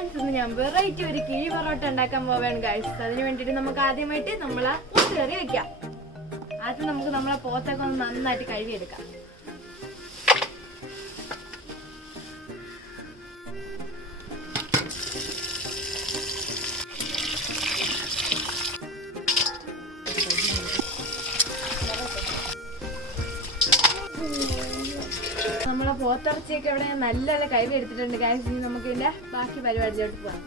Guys ഇന്ന് ഞാൻ variety ഒരു കിഴി പൊറോട്ട ഉണ്ടാക്കാൻ പോവുകയാണ് ഗൈസ് അതിന് വേണ്ടിയിട്ട് നമുക്ക് ആദ്യമായിട്ട് നമ്മളെ കറി വെക്കാം. ആദ്യം നമുക്ക് നമ്മളെ പോത്തൊക്കെ ഒന്ന് നന്നായിട്ട് കഴുകിയെടുക്കാം. പോത്തിറച്ചിയൊക്കെ ഇവിടെ നല്ല നല്ല കൈ എടുത്തിട്ടുണ്ട്. ഇനി നമുക്ക് ഇതിന്റെ ബാക്കി പരിപാടിയിലോട്ട് പോകാം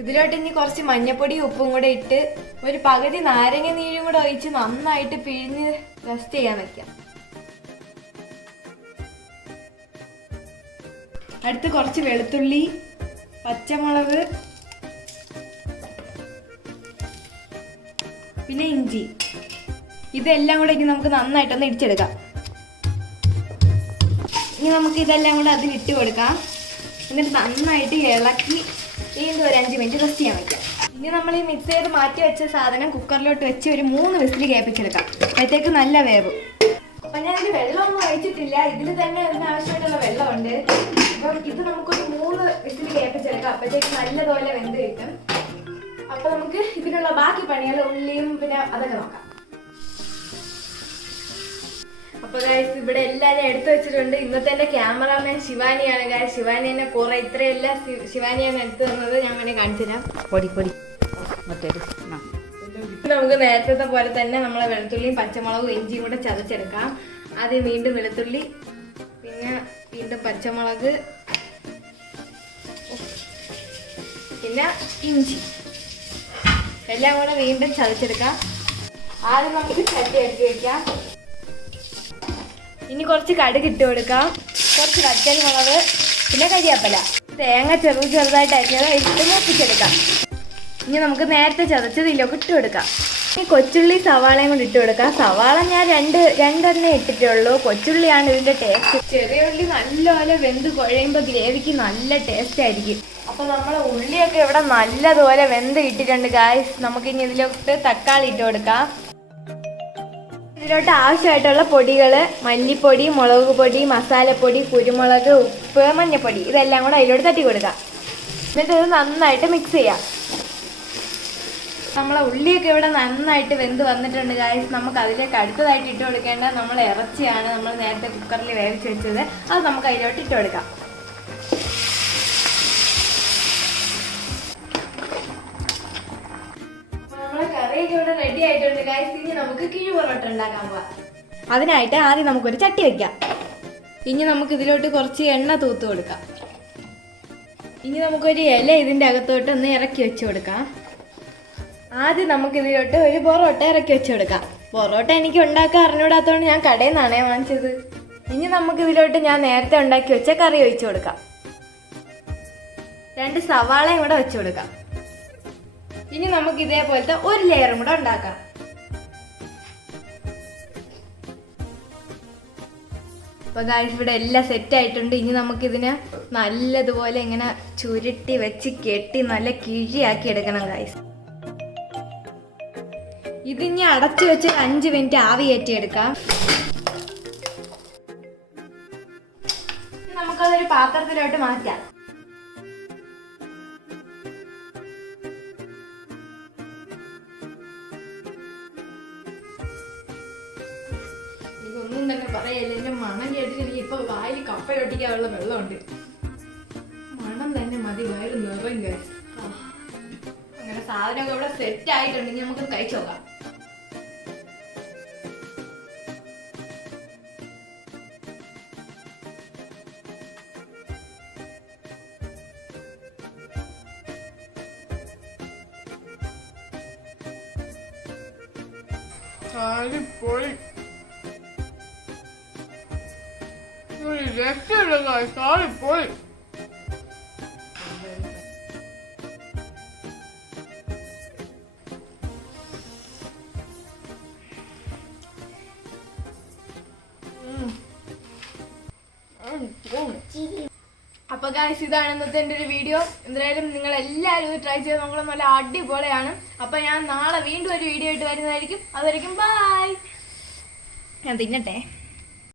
ഇതിലോട്ട് ഇനി കുറച്ച് മഞ്ഞപ്പൊടി ഉപ്പും കൂടെ ഇട്ട് ഒരു പകുതി നാരങ്ങ നീരും കൂടെ ഒഴിച്ച് നന്നായിട്ട് പിഴിഞ്ഞ് റെസ്റ്റ് ചെയ്യാൻ വെക്കാം. അടുത്ത് കുറച്ച് വെളുത്തുള്ളി പച്ചമുളക് പിന്നെ ഇഞ്ചി. ഇതെല്ലാം കൂടെ ഇനി നമുക്ക് നന്നായിട്ടൊന്ന് ഇടിച്ചെടുക്കാം. ഇനി നമുക്ക് ഇതെല്ലാം കൂടെ അതിൽ ഇട്ട് കൊടുക്കാം. എന്നിട്ട് നന്നായിട്ട് ഇളക്കി വീണ്ടും ഒരു അഞ്ച് മിനിറ്റ് റെസ്റ്റ് ചെയ്യാൻ വയ്ക്കാം ഇനി നമ്മൾ ഈ മിക്സ് ചെയ്ത് മാറ്റി വെച്ച സാധനം കുക്കറിലോട്ട് വെച്ച് ഒരു മൂന്ന് വിസിൽ കേൾപ്പിച്ചെടുക്കാം. അപ്പോഴത്തേക്ക് നല്ല വേവും. അപ്പൊ ഞാൻ ഇതിൽ വെള്ളമൊന്നും ഒഴിച്ചിട്ടില്ല. ഇതിൽ തന്നെ അതിന് ആവശ്യമായിട്ടുള്ള വെള്ളമുണ്ട്. അപ്പം ഇത് നമുക്കൊരു മൂന്ന് വിസിൽ കേൾപ്പിച്ചെടുക്കാം. അപ്പോഴത്തേക്ക് നല്ലതുപോലെ വെന്ത് കിട്ടും. അപ്പൊ നമുക്ക് ഇതിനുള്ള ബാക്കി പണികൾ ഉള്ളിയും പിന്നെ അതൊക്കെ നോക്കാം. അപ്പൊ ഗൈസ് ഇവിടെ എല്ലാരും എടുത്തു വെച്ചിട്ടുണ്ട്. ഇന്നത്തെ എന്റെ ക്യാമറാമാൻ ശിവാനിയാണ്. ഗൈസ് ശിവാനി എന്നെ കുറെ ഇത്രയെല്ലാം ശിവാനിയാണ് എടുത്തു തന്നത്. ഞാൻ വേണേ കാണിച്ചു തരാം. പൊടി പൊടി. മറ്റൊരു. നമുക്ക് നേരത്തെ പോലെ തന്നെ നമ്മളെ വെളുത്തുള്ളിയും പച്ചമുളകും ഇഞ്ചിയും കൂടെ ചതച്ചെടുക്കാം. ആദ്യം വീണ്ടും വെളുത്തുള്ളി പിന്നെ വീണ്ടും പച്ചമുളക് പിന്നെ ഇഞ്ചി. എല്ലാം കൂടെ വീണ്ടും ചതച്ചെടുക്കാം. ആദ്യം നമുക്ക് ചട്ടി അടുക്കി വെക്കാം. ഇനി കുറച്ച് കടുക് ഇട്ട് കൊടുക്കാം. കുറച്ച് കച്ചരി മുളക് പിന്നെ കരിയാപ്പല. തേങ്ങ ചെറു ചെറുതായിട്ട് അരിഞ്ഞത് ഇട്ട് മൂപ്പിച്ചെടുക്കാം. ഇനി നമുക്ക് നേരത്തെ ചതച്ചത് ഇതിലേക്ക് ഇട്ട് കൊടുക്കാം. ഇനി കൊച്ചുള്ളി സവാളയും കൂടി ഇട്ട് കൊടുക്കാം. സവാള ഞാൻ രണ്ട് രണ്ടെണ്ണേ ഇട്ടിട്ടുള്ളൂ. കൊച്ചുള്ളിയാണ് ഇതിന്റെ ടേസ്റ്റ് ചെറിയ ഉള്ളി നല്ലപോലെ വെന്ത് കുഴയുമ്പോൾ ഗ്രേവിക്ക് നല്ല ടേസ്റ്റ് ആയിരിക്കും. അപ്പോൾ നമ്മൾ ഉള്ളിയൊക്കെ ഇവിടെ നല്ലതുപോലെ വെന്ത് ഇട്ടിട്ടുണ്ട് ഗായ്സ് നമുക്ക് ഇനി ഇതിലോട്ട് തക്കാളി ഇട്ട് കൊടുക്കാം. ഇതിലോട്ട് ആവശ്യമായിട്ടുള്ള പൊടികൾ മല്ലിപ്പൊടി മുളക് പൊടി മസാലപ്പൊടി കുരുമുളക് ഉപ്പ് മഞ്ഞൾപ്പൊടി ഇതെല്ലാം കൂടെ അതിലോട്ട് തട്ടി കൊടുക്കാം എന്നിട്ട് ഇത് നന്നായിട്ട് മിക്സ് ചെയ്യാം. നമ്മളെ ഉള്ളിയൊക്കെ ഇവിടെ നന്നായിട്ട് വെന്ത് വന്നിട്ടുണ്ട് കാര്യം നമുക്ക് അതിലേക്ക് അടുത്തതായിട്ട് ഇട്ട് കൊടുക്കേണ്ട നമ്മൾ ഇറച്ചിയാണ്. നമ്മൾ നേരത്തെ കുക്കറിൽ വേവിച്ച് വെച്ചത്. അത് നമുക്ക് അതിലോട്ട് ഇട്ട് കൊടുക്കാം. നമുക്ക് കിഴി പൊറോട്ട ഉണ്ടാക്കാൻ പോവാം. അതിനായിട്ട് ആദ്യം നമുക്കൊരു ചട്ടി വെക്കാം. ഇനി നമുക്ക് ഇതിലോട്ട് കുറച്ച് എണ്ണ തൂത്ത് കൊടുക്കാം. ഇനി നമുക്കൊരു ഇല ഇതിന്റെ അകത്തോട്ട് ഒന്ന് ഇറക്കി വെച്ച് കൊടുക്കാം. ആദ്യം നമുക്ക് ഇതിലോട്ട് ഒരു പൊറോട്ട ഇറക്കി വെച്ച് കൊടുക്കാം. പൊറോട്ട എനിക്ക് ഉണ്ടാക്കാൻ അറിഞ്ഞൂടാത്തതുകൊണ്ട് ഞാൻ കടയിൽ നിന്നാണേ വാങ്ങിച്ചത്. ഇനി നമുക്ക് ഇതിലോട്ട് ഞാൻ നേരത്തെ ഉണ്ടാക്കി വെച്ച കറി ഒഴിച്ചു കൊടുക്കാം. രണ്ട് സവാളയും കൂടെ വെച്ചു കൊടുക്കാം. ഇനി നമുക്ക് ഇതേപോലത്തെ ഒരു ലെയറും കൂടെ ഉണ്ടാക്കാം. അപ്പൊ ഗായ്സ് ഇവിടെ എല്ലാം സെറ്റ് ആയിട്ടുണ്ട്. ഇനി നമുക്കിതിനെ നല്ലതുപോലെ ഇങ്ങനെ ചുരുട്ടി വെച്ച് കെട്ടി നല്ല കിഴിയാക്കി എടുക്കണം ഗായ്സ് ഇതിനി അടച്ചു വെച്ച് അഞ്ച് മിനിറ്റ് ആവി കയറ്റി എടുക്കാം. നമുക്കതൊരു പാത്രത്തിലോട്ട് മാറ്റാം. എനിക്കൊന്നും പറയല്ലേ? എന്റെ മണം കേട്ടിട്ട് എനിക്ക് ഇപ്പൊ വായിൽ കപ്പയൊട്ടിക്കാനുള്ള വെള്ളമുണ്ട്. മണം തന്നെ മതി വയറ് നിറയും. അങ്ങനെ സാധനമൊക്കെ ഇവിടെ സെറ്റ് ആയിട്ടുണ്ടെങ്കിൽ നമുക്ക് കഴിച്ചു നോക്കാം. അടിപൊളി ഒരു രക്ഷയില്ല അടിപൊളി അപ്പൊ ഗായ്സ് ഇതാണ് ഇന്നത്തെ എന്റെ ഒരു വീഡിയോ എന്തായാലും നിങ്ങൾ എല്ലാവരും ഇത് ട്രൈ ചെയ്ത് നോക്കണം. നല്ല അടിപൊളിയാണ്. അപ്പൊ ഞാൻ നാളെ വീണ്ടും ഒരു വീഡിയോ ആയിട്ട് വരുന്നതായിരിക്കും. അതുവരെയും ബായ് ഞാൻ തിന്നട്ടെ.